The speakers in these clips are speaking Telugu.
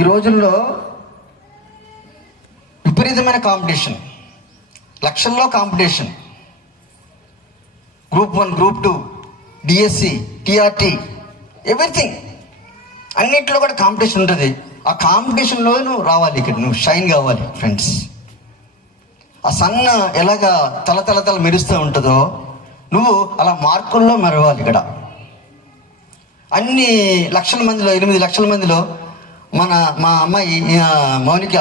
ఈ రోజుల్లో విపరీతమైన కాంపిటీషన్, లక్షల్లో competition. Group 1, group 2, DSC, TRT, everything అన్నింటిలో కూడా కాంపిటీషన్ ఉంటుంది. ఆ కాంపిటీషన్లో నువ్వు రావాలి, ఇక్కడ నువ్వు షైన్ కావాలి ఫ్రెండ్స్. ఆ సన్న ఎలాగా తల మెరుస్తూ ఉంటుందో నువ్వు అలా మార్కుల్లో మెరవాలి. ఇక్కడ అన్ని లక్షల మందిలో 8 లక్షల మందిలో మా అమ్మాయి మౌనిక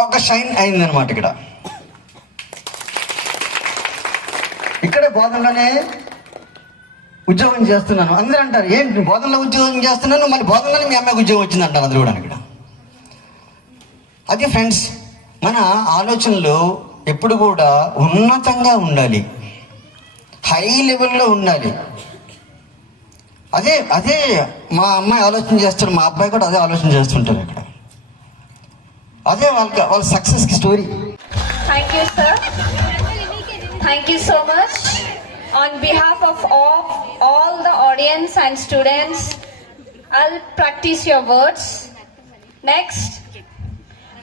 ఒక షైన్ అయిందనమాట. ఇక్కడే బోధనలోనే ఉద్యోగం చేస్తున్నాను. అందరూ అంటారు, ఏంటి బోధనలో ఉద్యోగం చేస్తున్నాను, మళ్ళీ బోధనలోనే మీ అమ్మాయికి ఉద్యోగం వచ్చింది అంటారు అందరూ కూడా. ఇక్కడ అదే ఫ్రెండ్స్, మన ఆలోచనలు ఎప్పుడు కూడా ఉన్నతంగా ఉండాలి, హై లెవెల్లో ఉండాలి. అదే మా అమ్మాయి ఆలోచన చేస్తారు, మా అబ్బాయి కూడా అదే ఆలోచన చేస్తుంటారు. ఇక్కడ అదే వాళ్ళ సక్సెస్కి story. Thank you sir, thank you so much. On behalf of all the audience and students, I'll practice your words. Next,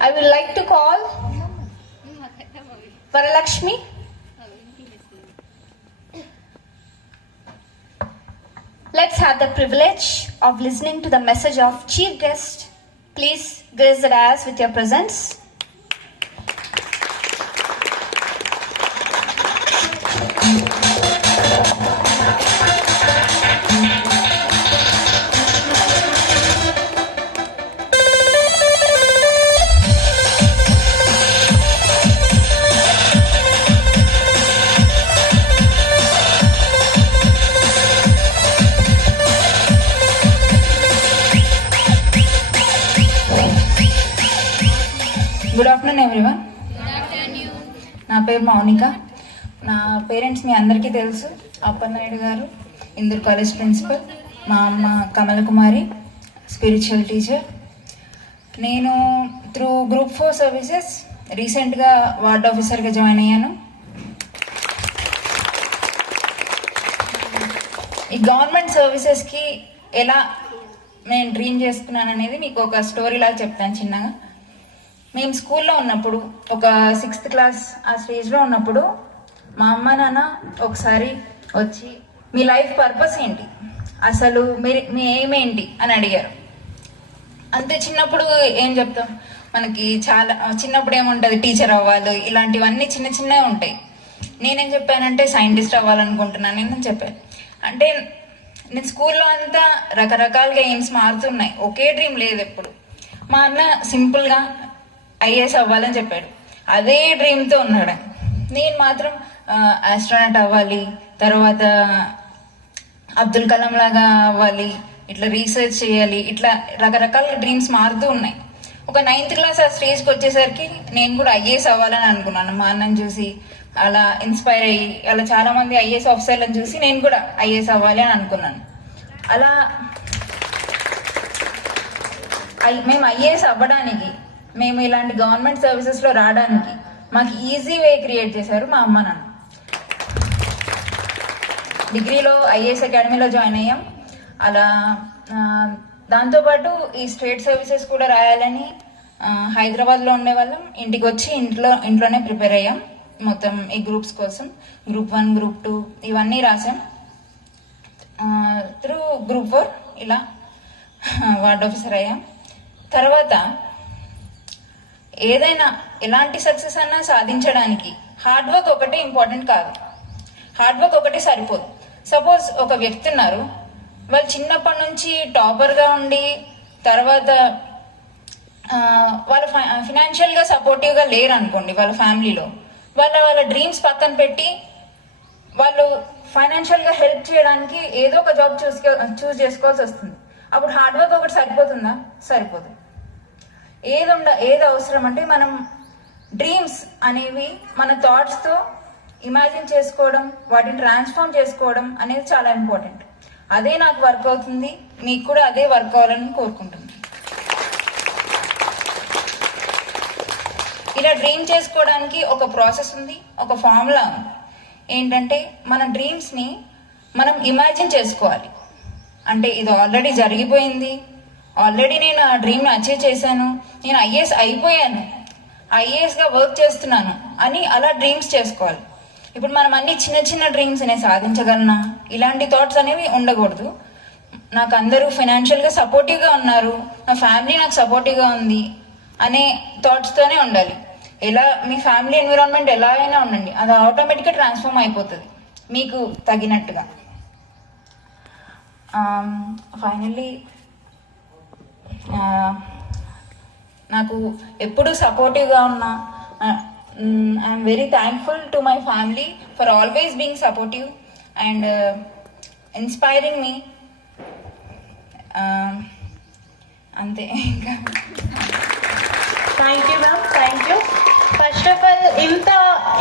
I would like to call Varalakshmi. Let's have the privilege of listening to the message of chief guest. Please grace the dais with your presence. Good afternoon everyone. నా పేరు మౌనిక. నా పేరెంట్స్ మీ అందరికీ తెలుసు, అప్పలనాయుడు గారు ఇందూర్ కాలేజ్ ప్రిన్సిపల్. మా అమ్మ కమల కుమారి, స్పిరిచువల్ టీచర్. నేను త్రూ గ్రూప్ 4 సర్వీసెస్ రీసెంట్గా వార్డ్ ఆఫీసర్గా జాయిన్ అయ్యాను. ఈ గవర్నమెంట్ సర్వీసెస్కి ఎలా నేను డ్రీమ్ చేసుకున్నాను అనేది మీకు ఒక స్టోరీ లాగా చెప్తాను చిన్నగా. మేము స్కూల్లో ఉన్నప్పుడు, ఒక 6th క్లాస్ ఆ స్టేజ్లో ఉన్నప్పుడు, మా అమ్మ నాన్న ఒకసారి వచ్చి మీ లైఫ్ పర్పస్ ఏంటి, అసలు మీ ఎయిమ్ ఏంటి అని అడిగారు. అంతే చిన్నప్పుడు ఏం చెప్తాం, మనకి చాలా చిన్నప్పుడు ఏముంటుంది, టీచర్ అవ్వాలి, ఇలాంటివన్నీ చిన్న చిన్నవి ఉంటాయి. నేనేం చెప్పానంటే సైంటిస్ట్ అవ్వాలనుకుంటున్నాను నేను చెప్పాను. అంటే నేను స్కూల్లో అంతా రకరకాలుగా ఎయిమ్స్ మారుతున్నాయి, ఒకే డ్రీమ్ లేదు ఎప్పుడు. మా అన్న సింపుల్గా ఐఏఎస్ అవ్వాలని చెప్పాడు, అదే డ్రీమ్తో ఉన్నాడు. నేను మాత్రం ఆస్ట్రోనాట్ అవ్వాలి, తర్వాత అబ్దుల్ కలాం లాగా అవ్వాలి, ఇట్లా రీసెర్చ్ చేయాలి, ఇట్లా రకరకాల డ్రీమ్స్ మారుతూ ఉన్నాయి. ఒక 9th క్లాస్ ఆ స్టేజ్కి వచ్చేసరికి నేను కూడా ఐఏఎస్ అవ్వాలని అనుకున్నాను. మా అన్నని చూసి అలా ఇన్స్పైర్ అయ్యి, అలా చాలా మంది ఐఏఎస్ ఆఫీసర్లను చూసి నేను కూడా ఐఏఎస్ అవ్వాలి అని అనుకున్నాను. అలా మేము ఐఏఎస్ అవ్వడానికి, మేము ఇలాంటి గవర్నమెంట్ సర్వీసెస్లో రావడానికి మాకు ఈజీ వే క్రియేట్ చేశారు మా అమ్మ నాన్న. డిగ్రీలో ఐఏఎస్ అకాడమీలో జాయిన్ అయ్యాం. అలా దాంతోపాటు ఈ స్టేట్ సర్వీసెస్ కూడా రాయాలని హైదరాబాద్లో ఉండేవాళ్ళం. ఇంటికి వచ్చి ఇంట్లోనే ప్రిపేర్ అయ్యాం మొత్తం ఈ గ్రూప్స్ కోసం. గ్రూప్ 1, గ్రూప్ 2 ఇవన్నీ రాసాం. త్రూ గ్రూప్ 4 ఇలా వార్డ్ ఆఫీసర్ అయ్యాం. తర్వాత ఏదైనా ఎలాంటి సక్సెస్ అన్నా సాధించడానికి హార్డ్ వర్క్ ఒకటే ఇంపార్టెంట్ కాదు, హార్డ్ వర్క్ ఒకటే సరిపోదు. సపోజ్ ఒక వ్యక్తి ఉన్నారు, వాళ్ళు చిన్నప్పటి నుంచి టాపర్గా ఉండి తర్వాత వాళ్ళ ఫినాన్షియల్గా సపోర్టివ్గా లేరు అనుకోండి, వాళ్ళ ఫ్యామిలీలో వాళ్ళ డ్రీమ్స్ పక్కన పెట్టి వాళ్ళు ఫైనాన్షియల్గా హెల్ప్ చేయడానికి ఏదో ఒక జాబ్ చూస్ చేసుకోవాల్సి వస్తుంది. అప్పుడు హార్డ్ వర్క్ ఒకటి సరిపోతుందా? సరిపోదు. ఏది అవసరం అంటే మనం డ్రీమ్స్ అనేవి మన థాట్స్తో ఇమాజిన్ చేసుకోవడం, వాటిని ట్రాన్స్ఫార్మ్ చేసుకోవడం అనేది చాలా ఇంపార్టెంట్. అదే నాకు వర్క్ అవుతుంది, మీకు కూడా అదే వర్క్ అవ్వాలని కోరుకుంటున్నాను. ఇలా డ్రీమ్ చేసుకోవడానికి ఒక ప్రాసెస్ ఉంది, ఒక ఫార్ములా ఉంది. ఏంటంటే మన డ్రీమ్స్ని మనం ఇమాజిన్ చేసుకోవాలి. అంటే ఇది ఆల్రెడీ జరిగిపోయింది, ఆల్రెడీ నేను ఆ డ్రీమ్ని అచీవ్ చేశాను, నేను ఐఏఎస్ అయిపోయాను, ఐఏఎస్గా వర్క్ చేస్తున్నాను అని అలా డ్రీమ్స్ చేసుకోవాలి. ఇప్పుడు మనం అన్ని చిన్న చిన్న డ్రీమ్స్ అనేవి సాధించగలనా, ఇలాంటి థాట్స్ అనేవి ఉండకూడదు. నాకు అందరూ ఫైనాన్షియల్గా సపోర్టివ్గా ఉన్నారు, నా ఫ్యామిలీ నాకు సపోర్టివ్గా ఉంది అనే థాట్స్తోనే ఉండాలి. ఎలా మీ ఫ్యామిలీ ఎన్విరాన్మెంట్ ఎలా అయినా ఉండండి, అది ఆటోమేటిక్గా ట్రాన్స్ఫార్మ్ అయిపోతుంది మీకు తగినట్టుగా. ఫైనల్లీ నాకు ఎప్పుడు సపోర్టివ్గా ఉన్నా, I'm very thankful to my family for always being supportive and inspiring me. అంతే. ఇంకా thank you ma'am, thank you. First of all ఇంత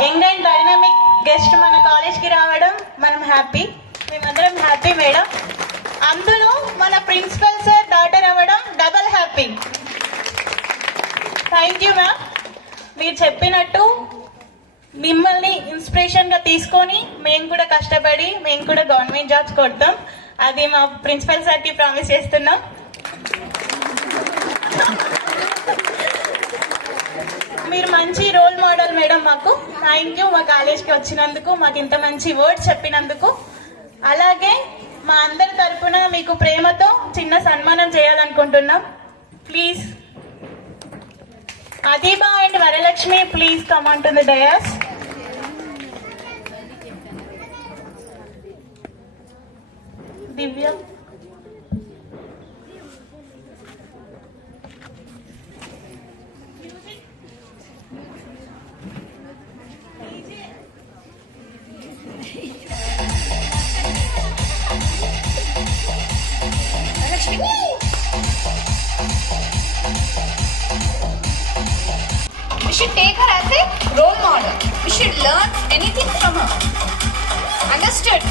యంగ్ అండ్ డైనమిక్ గెస్ట్ మన కాలేజ్కి రావడం మనం హ్యాపీ, మేమందరం హ్యాపీ మేడం. అందులో మన ప్రిన్సిపల్ సార్ డాటర్ అవ్వడం double happy. Thank you ma'am. మీరు చెప్పినట్టు మిమ్మల్ని ఇన్స్పిరేషన్గా తీసుకొని మేము కూడా కష్టపడి మేము కూడా గవర్నమెంట్ జాబ్స్ కొడతాం, అది మా ప్రిన్సిపల్ సార్కి ప్రామిస్ చేస్తున్నాం. మీరు మంచి రోల్ మోడల్ మేడం మాకు. థ్యాంక్ యూ మా కాలేజ్కి వచ్చినందుకు, మాకు ఇంత మంచి వర్డ్స్ చెప్పినందుకు. అలాగే మా అందరి తరఫున మీకు ప్రేమతో చిన్న సన్మానం చేయాలనుకుంటున్నాం. Please Adiba and Varalakshmi, please come on to the dais. Divya. We should take her as a role model. We should learn anything from her. Understood?